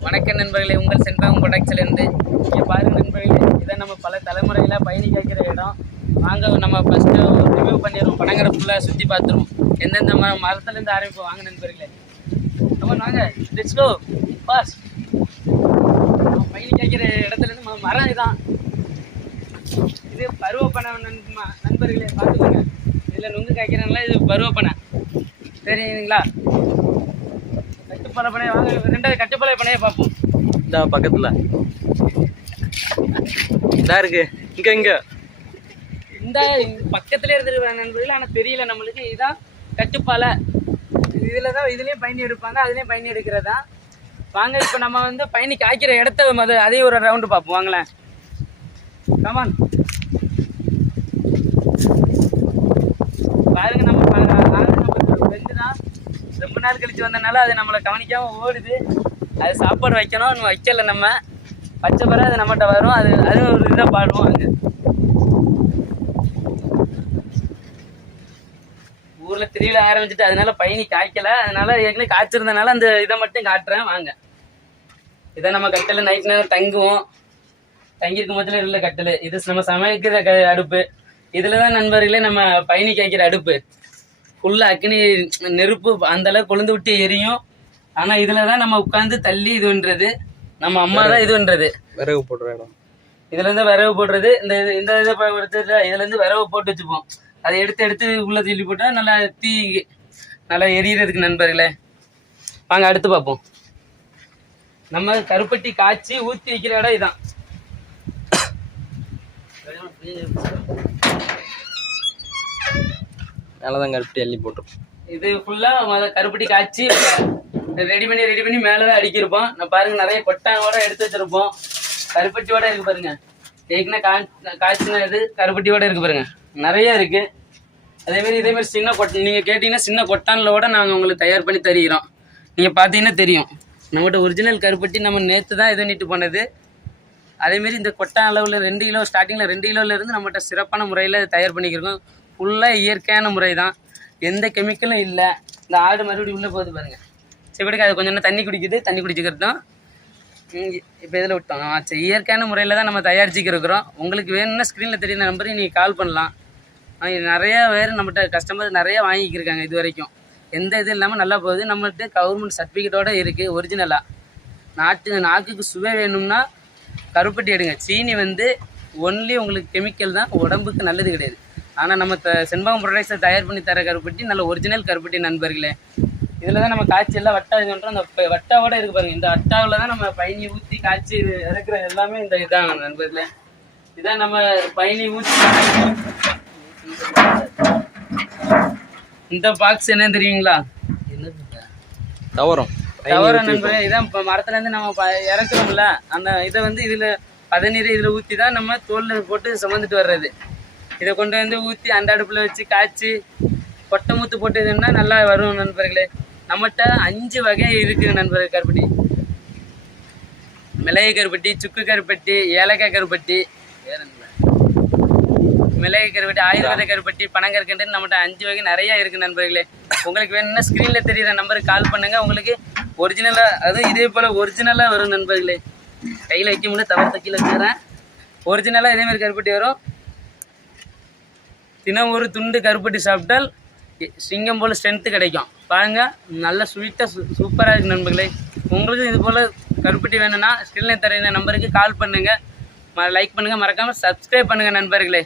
வணக்கம் நண்பர்களே உங்கள் செண்பகம் ப்ரொடக்ட்ஸ்லேருந்து இங்கே பாருங்க நண்பர்களே இதை நம்ம பல தலைமுறையில் பயணிக்க வைக்கிற இடம். வாங்க நம்ம ஃபஸ்ட்டு ரிவ்யூ பண்ணிடுவோம். பனங்கரை ஃபுல்லாக சுற்றி பார்த்துருவோம். எந்தெந்த மர மரத்துலேருந்து ஆரம்பிப்போம்? வாங்க நண்பர்களே. நம்ம வாங்க. லெட்ஸ் கோ பாஸ் பயணிக்க வைக்கிற இடத்துலேருந்து ம- மரம் இதான். இது பருவப்பனை நண்பர்களே பார்த்துக்கோங்க. இதில் நுங்கு காய்க்கிறனால இது பருவப்பனை. தெரியுங்களா கட்டுப்பலை பனையை வாங்க ரெண்டாவது கட்டுப்பலை பனையை பார்ப்போம். இந்த பக்கத்துல. இதா இருக்கு. இங்க இங்க. இந்த பக்கத்துல இருக்கிற நண்பர்கள் ஆனால் தெரியல நம்மளுக்கு. இதான் கட்டுப்பாலை இதில் தான் இதுலேயும் பயணி எடுப்பாங்க அதுலேயும் பயணி எடுக்கிறது. வாங்க இப்போ நம்ம வந்து பயணி காய்க்கிற இடத்த மொத அதையும் ஒரு ரவுண்டு பார்ப்போம். வாங்களேன். கமான் பாருங்க நம்ம வெந்து தான் ரொம்ப நாள் கழிச்சு வந்தனால அது நம்மளை கவனிக்காம ஓடுது. அது சாப்பாடு வைக்கணும் இன்னும் வைக்கல நம்ம. பச்சை பிறகு அது நம்மகிட்ட வரும். அது அது ஒரு இதாக பாடுவோம் அங்கே. ஊர்ல திருவிழா ஆரம்பிச்சுட்டு அதனால பயணி காய்க்கல. அதனால ஏற்கனவே காய்ச்சிருந்தனால அந்த இதை மட்டும் காட்டுறேன். வாங்க. இதை நம்ம கட்டில் நைட் நேரம் தங்குவோம். தங்கியிருக்கும் போதுல இல்லை கட்டில். இது நம்ம சமைக்கிற க அடுப்பு. இதில் தான் நண்பர்களே நம்ம பயணி காய்க்கிற அடுப்பு. ஃபுல்லாக அக்னி நெருப்பு அந்த அளவுக்கு கொழுந்து விட்டு எரியும். ஆனால் இதில் தான் நம்ம உட்காந்து தள்ளி இதுன்றது நம்ம அம்மா தான் இதுன்றது விறகு போடுற இடம். இதுல இருந்து விரவு போடுறது இந்த இது- இந்த இதை ப- எடுத்து இதுல இருந்து விரவு போட்டு வச்சுப்போம். அதை எடுத்து எடுத்து உள்ள தள்ளி போட்டா நல்லா தீ நல்லா எரியறதுக்கு நண்பர்களே. வாங்க அடுத்து பார்ப்போம். நம்ம கருப்பட்டி காய்ச்சி ஊத்தி வைக்கிற இடம் இதான். மேலதான் கருப்பட்டி அள்ளி போட்டிருப்போம் இது ஃபுல்லா முத கருப்பட்டி காய்ச்சி ரெடி பண்ணி ரெடி பண்ணி மேலதான் அடிக்கிருப்போம் நான் பாருங்க நிறைய கொட்டானோட எடுத்து வச்சிருப்போம். கருப்பட்டியோட இருக்கு பாருங்க. ஏற்கனவே கா காய்ச்சின இது கருப்பட்டியோட இருக்கு பாருங்க. நிறைய இருக்கு. அதே மாதிரி இதே மாதிரி சின்ன கொட்ட நீங்க கேட்டீங்கன்னா சின்ன கொட்டானில் கூட நாங்க உங்களுக்கு தயார் பண்ணி தருகிறோம். நீங்க பாத்தீங்கன்னா தெரியும். நம்மகிட்ட ஒரிஜினல் கருப்பட்டி நம்ம நேத்து தான் இது பண்ணிட்டு போனது. அதேமாரி இந்த கொட்டான் அளவில் ரெண்டு கிலோ ஸ்டார்டிங்கில் ரெண்டு கிலோல இருந்து நம்மகிட்ட சிறப்பான முறையில் தயார் பண்ணிக்கிறோம் ஃபுல்லாக இயற்கையான முறை தான் எந்த கெமிக்கலும் இல்லை. இந்த ஆடு மறுபடியும் உள்ளே போகுது பாருங்க. செப்படிக்கு அது கொஞ்சம் தண்ணி குடிக்குது. தண்ணி குடிச்சிக்கிறதும் இப்போ இதில் விட்டோம். சரி. இயற்கையான முறையில் தான் நம்ம தயாரிச்சுக்கிறோம் உங்களுக்கு வேணும்னா ஸ்க்ரீனில் தெரியுற நம்பருக்கு நீங்கள் கால் பண்ணலாம். நிறையா நிறைய பேர் நம்மகிட்ட கஸ்டமர் நிறைய வாங்கிக்கிருக்காங்க இது வரைக்கும். எந்த இது இல்லாமல் நல்லா போகுது. நம்மகிட்ட கவர்மெண்ட் சர்டிஃபிகேட்டோட இருக்குது ஒரிஜினலாக நாட்டு நாக்குக்கு சுவை வேணும்னா கருப்பட்டி எடுங்க. சீனி வந்து ஒன்லி உங்களுக்கு கெமிக்கல் தான். உடம்புக்கு நல்லது கிடையாது. ஆனால் நம்ம த செண்பகம் ப்ரொடக்ட்ஸை தயார் பண்ணி தர கருப்பட்டி நல்ல ஒரிஜினல் கருப்பட்டி நண்பர்களே. இதில் தான் நம்ம காய்ச்சி எல்லாம் வட்டா பண்ணுறோம் அந்த வட்டாவோட இருக்கு பாருங்க. இந்த வட்டாவில் தான் நம்ம பயணி ஊற்றி காய்ச்சி இறக்குற எல்லாமே இந்த இதான் நண்பர்களே. இதான் நம்ம பயணி ஊற்றி இந்த பாக்ஸ் என்ன தெரியுங்களா? என்னது தவறம் தவற நண்பரே. இதான் இப்போ மரத்துலேருந்து நம்ம இறக்குறோம்ல. அந்த இதை வந்து இதில் பதநீரை இதில் ஊற்றி தான் நம்ம தோலில் போட்டு சுமந்துட்டு வர்றது. இதை கொண்டு வந்து ஊற்றி அந்த அடுப்பில் வச்சு காய்ச்சி கொட்டை மூத்து போட்டதுன்னா நல்லா வரும் நண்பர்களே. நம்மகிட்ட அஞ்சு வகை இருக்குது நண்பர்கள் கருப்பட்டி. மிளகு கருப்பட்டி சுக்கு கருப்பட்டி ஏலக்காய் கருப்பட்டி வேற என்ன? மிளகு கருப்பட்டி ஆயுர்வேத கருப்பட்டி பனங்கற்கண்டு நம்மகிட்ட அஞ்சு வகை நிறையா இருக்குது நண்பர்களே. உங்களுக்கு வேணும்னா ஸ்க்ரீனில் தெரியுற நம்பருக்கு கால் பண்ணுங்கள் உங்களுக்கு ஒரிஜினலாக அதுவும் இதே போல் ஒரிஜினலாக வரும் நண்பர்களே. கையில் வைக்க முடியல தவிர கீழே வச்சுக்கிறேன். ஒரிஜினலாக இதேமாரி கருப்பட்டி வரும். தினம் ஒரு துண்டு கருப்பட்டி சாப்பிட்டால் சிங்கம் போல் ஸ்ட்ரென்த்து கிடைக்கும். பாருங்கள் நல்ல ஸ்வீட்டாக சூ சூப்பராக இருக்குது நண்பர்களே. உங்களுக்கும் இது போல் கருப்பட்டி வேணும்னா ஸ்க்ரீனில் தர நம்பருக்கு கால் பண்ணுங்கள் லைக் பண்ணுங்கள் மறக்காமல் சப்ஸ்கிரைப் பண்ணுங்கள் நண்பர்களே.